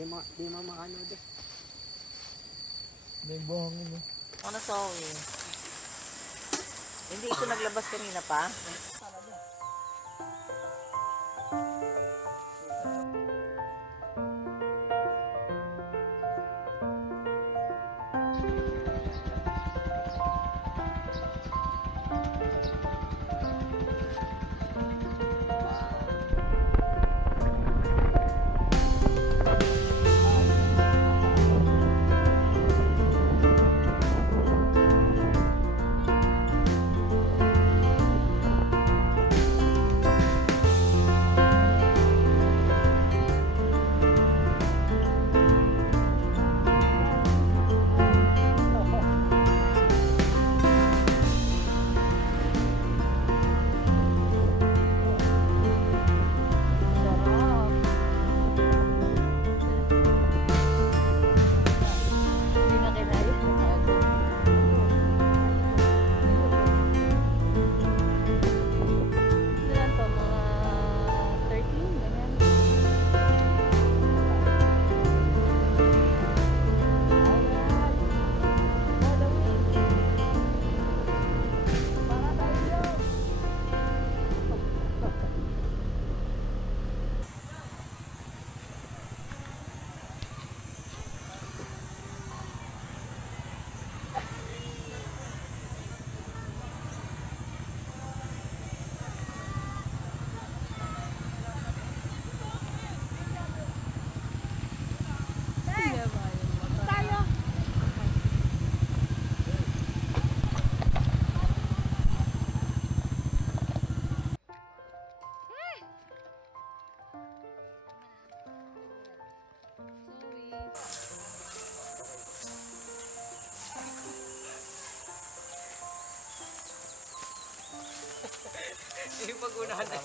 Di mamakano doon. May buhangin eh. Ano sorry? Hindi ito naglabas kanina pa? Yung pag-unahan na,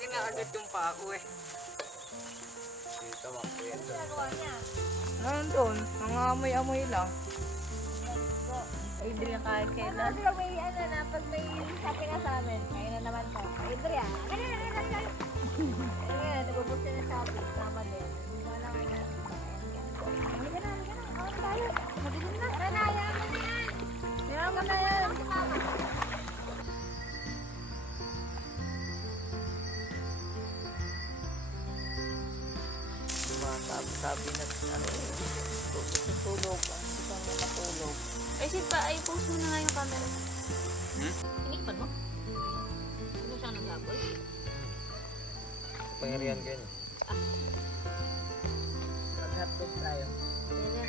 kinakagat yung pako eh. Dito makuya. Nandun, mga amoy-amoy lang. Adrian kahit kailan. Pag may ano na, pag may sabi na sa amin, ayun na naman to. Adrian, ayun, nabubuksan na sabi, tama din. Wala nga yan. Halika na. Awag tayo. Madilim na. Tara na, ayaw mo na yan. Ayaw mo na yan. Sabi na ano tutulog. Isang na matulog. Ay, ay, post mo na nga yung camera. Inipan mo? Ano siya naglaboy? Pangyarihan kayo. Mag-hotdog tayo.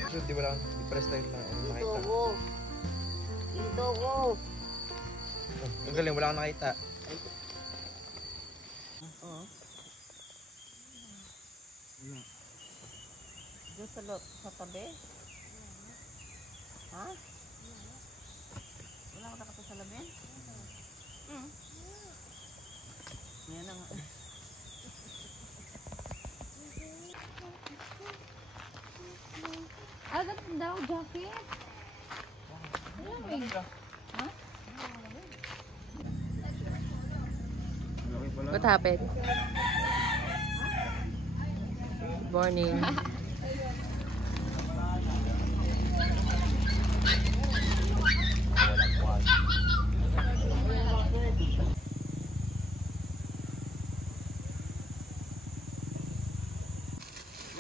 So, di ba lang, i-press tayo na nakita. Dito ko. Ang galing, wala kang nakita. Oo. Doon sa tabi? Ha? Wala ka nakita sa labi? Yan na nga. Agad daw, jacket. Ha? What happened? Morning.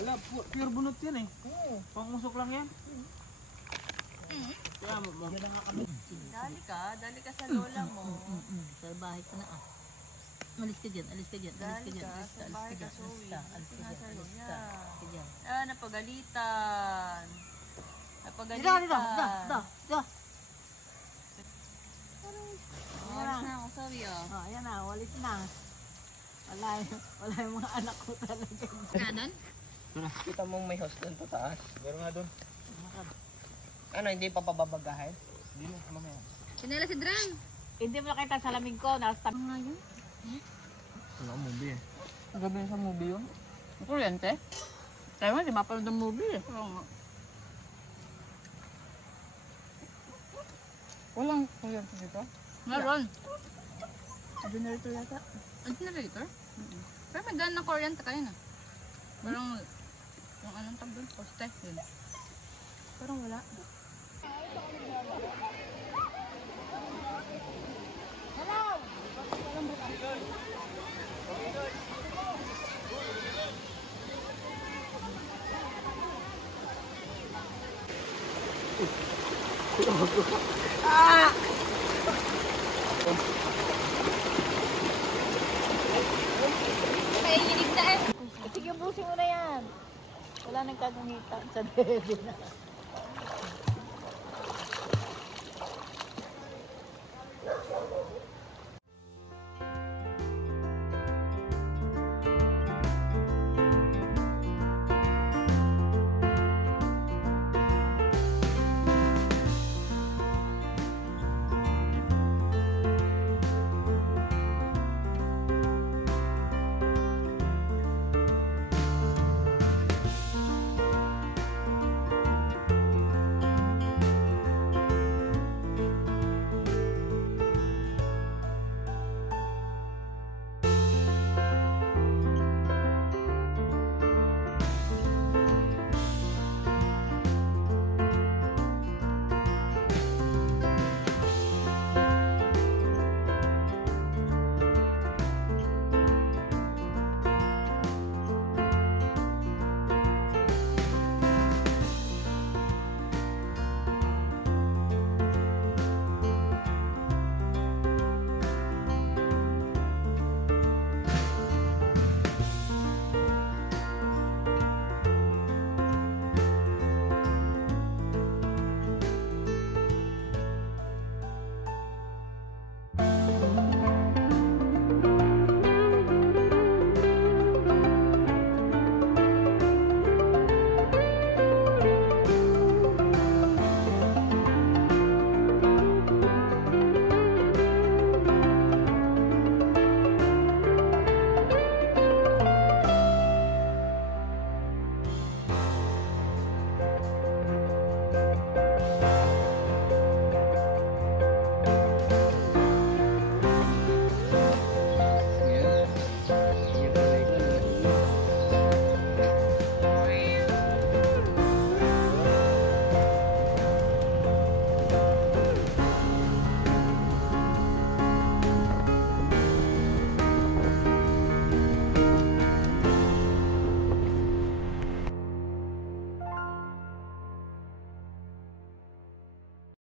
Wala, pure bunot yan eh. Pangusok lang yan. Kaya mo. Dali ka sa lola mo. Sa bahay ka na ah. Alis ka dyan. Alis ka. Ah, napagalitan. Dito. Walis na ako, sorry oh. Oh, ayan na, walis na. Wala yung mga anak ko talaga. Ganon? Kita mong may host doon pataas. Meron nga doon. Ano, hindi pa pababagahin? Hindi na, mamaya. Sinela si Drang. Hindi mo nakita sa lamig ko, nasa Ano nga yun? Wala ang movie eh. Gabi sa movie yun? Kuryente? Tayo nga, di mapanood ng movie eh. Oo nga. Walang kuryente dito? Meron. Generator yata. Ang generator? Pero may daan ng kuryente kayo na. Parang Yung anong tag doon? Poste. Yun. Parang wala. Sige, ubusin mo na yan. Wala nang kagamitan sa dede na.